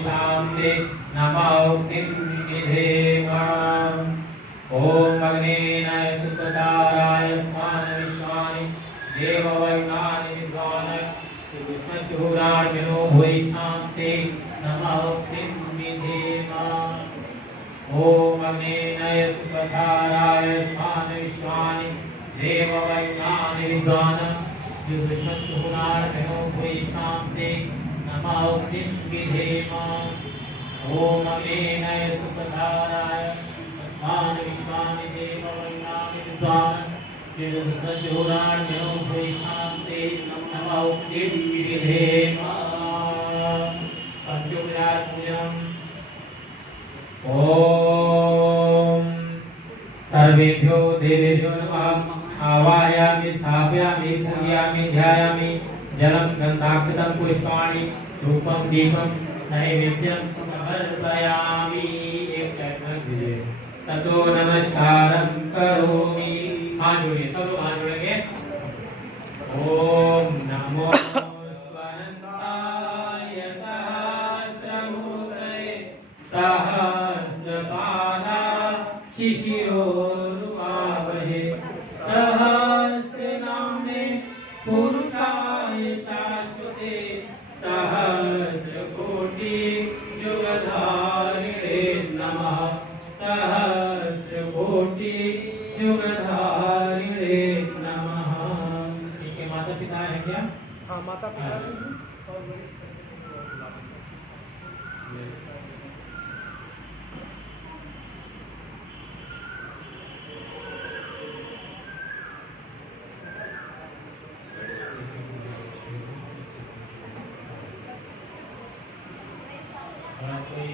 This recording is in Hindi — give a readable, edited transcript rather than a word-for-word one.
शांति नमोक्तिं विधेम। ओम अग्नेनाय सुपताराय स्मान विश्वानि देववैनानि विद्वान् विष्णुराजनो भुवि शांति नमोक्तिं विधेम। ओम अग्नेनाय सुपताराय स्मान विश्वानि देववैनानि विद्वान् विष्णुराजनो भुवि शांति नमोक्तिं विधेम। ओम अग्नेनाय सुपताराय स्मान विश्वानि देववैनानि विद्वान् विष्णुराजनो भुवि शांति नमोक्तिं विधेम। पंचोपचारपूजनम्। ओम सर्वेभ्यो देवेभ्यो नमः। आवाहयामि स्थापयामि पूजयामि ध्यायामि। जलं गन्धाक्षतं पुष्पाणि धूपं दीपं नैवेद्यं समर्पयामि। एक सेकंड दीजिए। ततो नमस्कारं करोमि। हाथ जोड़िए, सब लोग हाथ जोड़ेंगे। ओम नमो स्वरंताय सहस्रमूर्तये सहस्रपादा शिशिरोरुबावहे सहस्रनाम्ने पुरुषाय शाश्वते सहस्रकोटि युगधारिणे नमः। सहस्रकोटि युगधारिणे नमः। इनके माता पिता हैं क्या? हाँ, माता पिता और कोई